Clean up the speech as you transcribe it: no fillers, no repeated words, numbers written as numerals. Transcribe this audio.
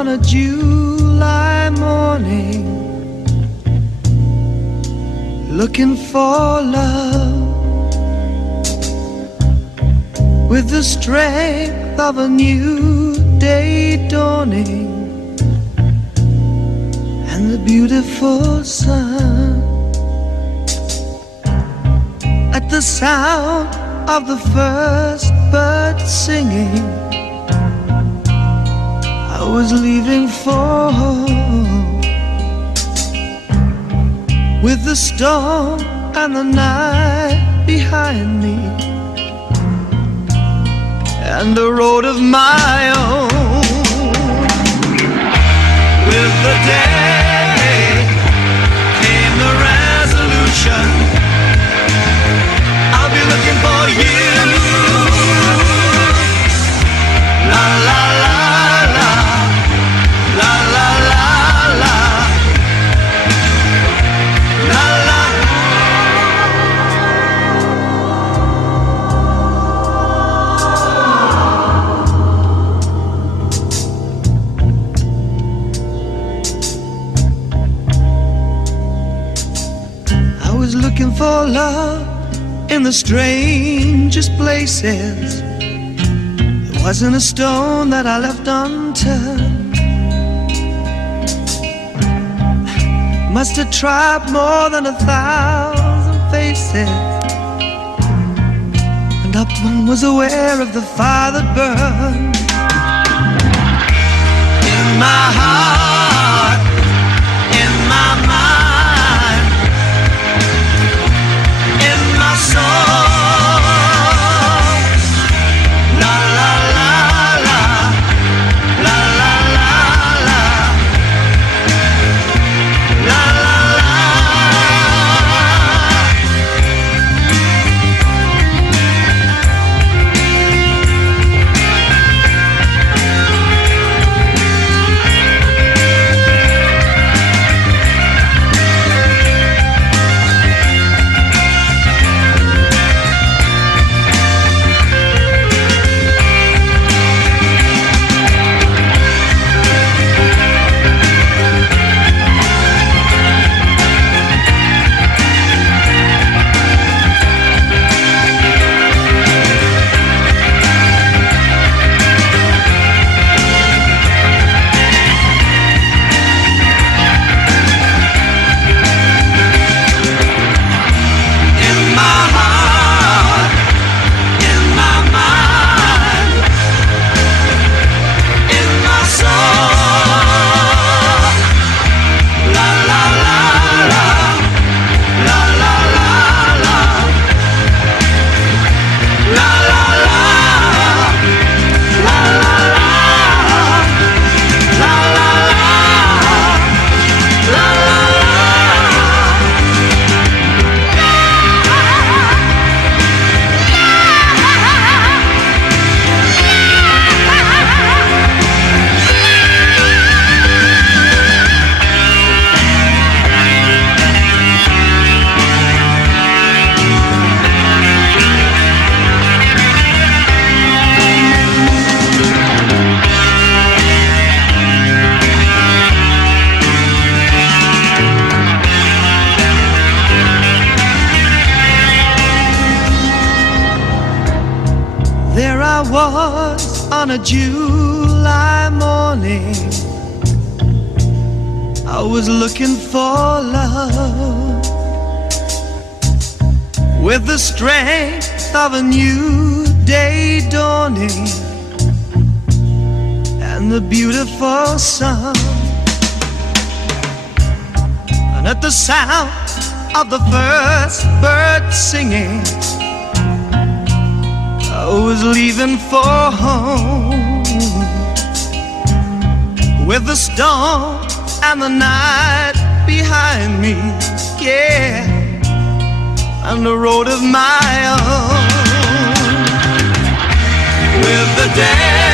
on a July morning, looking for love with the strength of a new day dawning and the beautiful sun. At the sound of the first bird singing, I was leaving for home, with the storm and the night behind me, and a road of my own. With the day came the resolution, I'll be looking for you. La la la la, la la la la, la la. I was looking for love in the strangest places. There wasn't a stone that I left unturned. Must have tried more than 1,000 faces, and not one was aware of the fire that burned in my heart, in my mind, in my soul. La la la la, la la la la, la la la. There I was on a July morning, I was looking for love with the strength of a new day dawning and the beautiful sun. And at the sound of the first bird singing, I was leaving for home, with the storm and the night behind me, yeah, and the road of my own. With the day